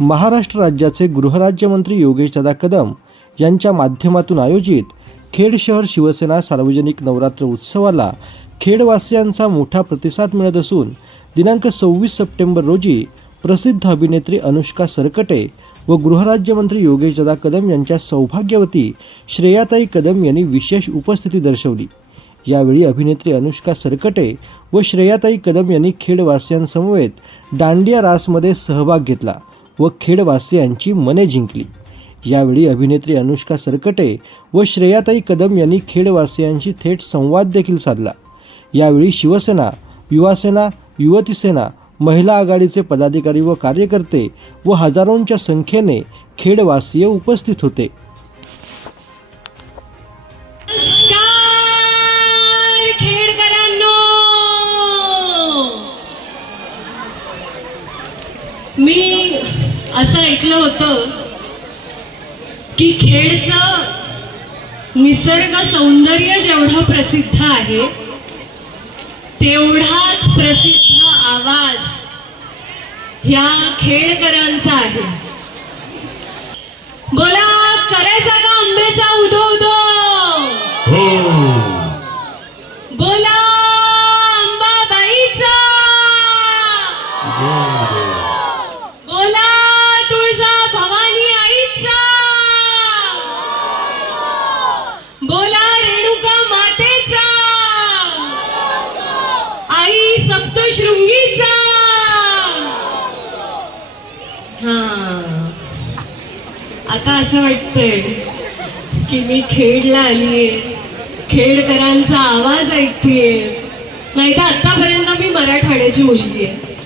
महाराष्ट्र राज्याचे गृहराज्यमंत्री योगेशदादा कदम यांच्या माध्यमातून आयोजित खेड शहर शिवसेना सार्वजनिक नवरात्र उत्सवाला खेडवासियांचा मोठा प्रतिसाद मिळत असून दिनांक सव्वीस सप्टेंबर रोजी प्रसिद्ध अभिनेत्री अनुष्का सरकटे व गृहराज्यमंत्री योगेशदादा कदम यांच्या सौभाग्यवती श्रेयाताई कदम यांनी विशेष उपस्थिती दर्शवली. यावेळी अभिनेत्री अनुष्का सरकटे व श्रेयाताई कदम यांनी खेडवासियांसमवेत दांडिया रासमध्ये सहभाग घेतला. व खेडवासियांची मने जिंकली. यावेळी अभिनेत्री अनुष्का सरकटे व श्रेयाताई कदम यांनी खेडवासियांशी थेट संवाद देखील साधला. यावेळी शिवसेना युवासेना युवती सेना महिला आघाडीचे पदाधिकारी व कार्यकर्ते व हजारोंच्या संख्येने खेडवासीय उपस्थित होते. असं ऐकलं होतं की खेडचं निसर्ग सौंदर्य जेवढं प्रसिद्ध आहे तेवढाच प्रसिद्ध आवाज ह्या खेडकरांचा आहे. बोला करायचा का आंब्याचा उदो? शृंगीचा. हा. आता असं वाटतंय की मी खेडला आलीये. खेडकरांचा आवाज ऐकतेय. नाही तर आतापर्यंत मी मराठवाड्याची मुलगी आहे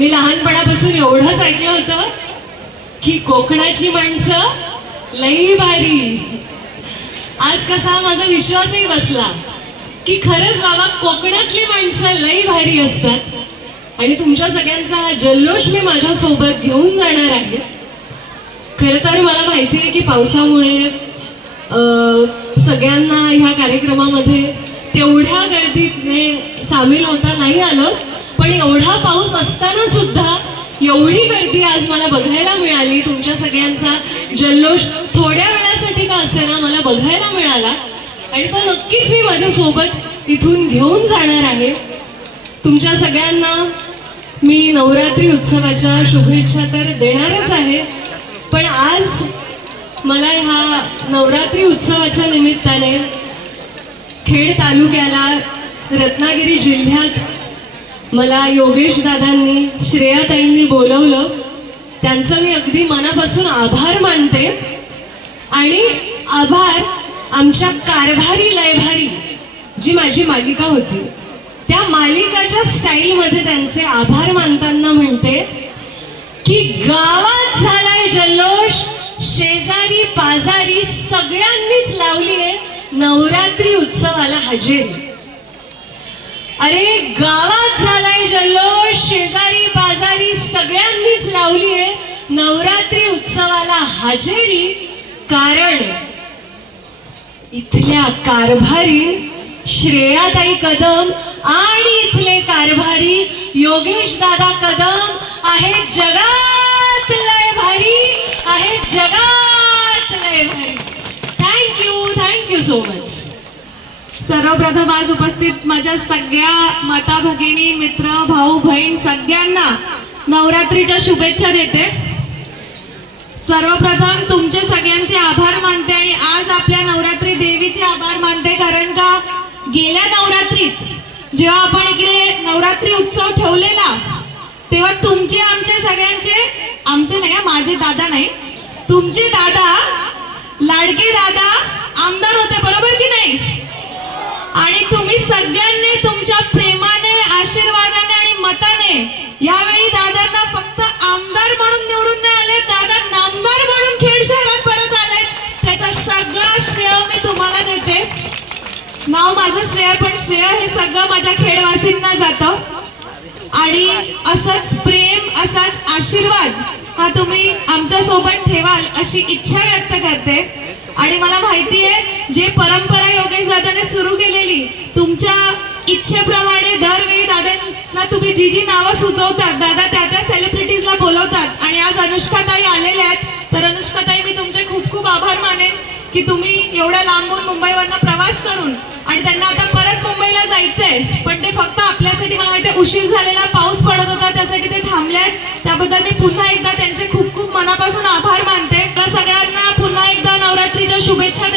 मी लहानपणापासून एवढंच ऐकलं होतं की कोकणाची माणसं लई भारी. आज कसा माझा विश्वासही बसला. की खरंच बाबा कोकणातली माणसं लई भारी असतात. आणि तुमच्या सगळ्यांचा हा जल्लोष मी माझ्यासोबत घेऊन जाणार आहे. खरं तर मला माहिती आहे की पावसामुळे सगळ्यांना ह्या कार्यक्रमामध्ये तेवढ्या गर्दीने सामील होता नाही आलं. पण एवढा पाऊस असताना सुद्धा एवढी गर्दी आज मला बघायला मिळाली. तुमच्या सगळ्यांचा जल्लोष थोड्या वेळासाठी का असेना मला बघायला मिळाला. आणि तो नक्कीच मी माझ्यासोबत इथून घेऊन जाणार आहे. तुमच्या सगळ्यांना मी नवरात्री उत्सवाच्या शुभेच्छा तर देणारच आहे. पण आज मला ह्या नवरात्री उत्सवाच्या निमित्ताने खेड तालुक्याला रत्नागिरी जिल्ह्यात मला योगेश दादांनी श्रेयाताईंनी बोलवलं. त्यांचं मी अगदी मनापासून आभार मानते. आणि आभार आमच्या कारभारी लयभारी जी माझी मालिका होती त्या मालिकाच्या स्टाईलमध्ये त्यांचे आभार मानताना म्हणते की गावात झालाय जल्लोष शेजारी पाजारी सगळ्यांनीच लावली आहे नवरात्री उत्सवाला हजेरी. अरे गावात झालाय जल्लोष शेजारी पाजारी सगळ्यांनीच लावली आहे नवरात्री उत्सवाला हजेरी कारण इथल्या कारभारी श्रेयाताई कदम आणि इथले कारभारी योगेश दादा कदम आहेत जगात लय भारी आहेत जगात लय भारी. थँक्यू थँक्यू सो मच सर्वप्रथम आज उपस्थित माझ्या सगळ्या माता भगिनी मित्र भाऊ बहीण सगळ्यांना नवरात्रीच्या शुभेच्छा देते. सर्वप्रथम तुमचे सगळ्यांचे आभार मानते आणि आज आपल्या नवरात्री देवीचे आभार मानते कारण का गेल्या नवरात्रीत जेव्हा आपण इकडे नवरात्री उत्सव ठेवलेला तेव्हा तुमचे आमचे सगळ्यांचे आमचे नाही माझे दादा नाही तुमचे दादा लाडके दादा आमदार होते बरोबर की नाही? नाव माझं श्रेय पण श्रेय हे सगळं माझ्या खेडवासींना जातं. आणि असंच प्रेम असाच आशीर्वाद हा तुम्ही आमच्यासोबत ठेवाल अशी इच्छा व्यक्त करते. आणि मला माहिती आहे जे परंपरा योगेश दादाने सुरू केलेली तुमच्या इच्छेप्रमाणे दरवेळी दादांना तुम्ही जी जी नावं सुचवतात दादा त्या त्या सेलिब्रिटीजला बोलवतात. आणि आज अनुष्का ताई आलेल्या आहेत तर अनुष्काताई मी तुमचे खूप खूप आभार मानेन की तुम्ही एवढ्या लांबून मुंबईवरनं प्रवास करून आणि त्यांना आता परत मुंबईला जायचंय पण ते फक्त आपल्यासाठी मला माहिती उशीर झालेला पाऊस पडत होता त्यासाठी ते थांबले त्याबद्दल मी पुन्हा एकदा त्यांचे खूप खूप मनापासून आभार मानते. सगळ्यांना पुन्हा एकदा नवरात्रीच्या शुभेच्छा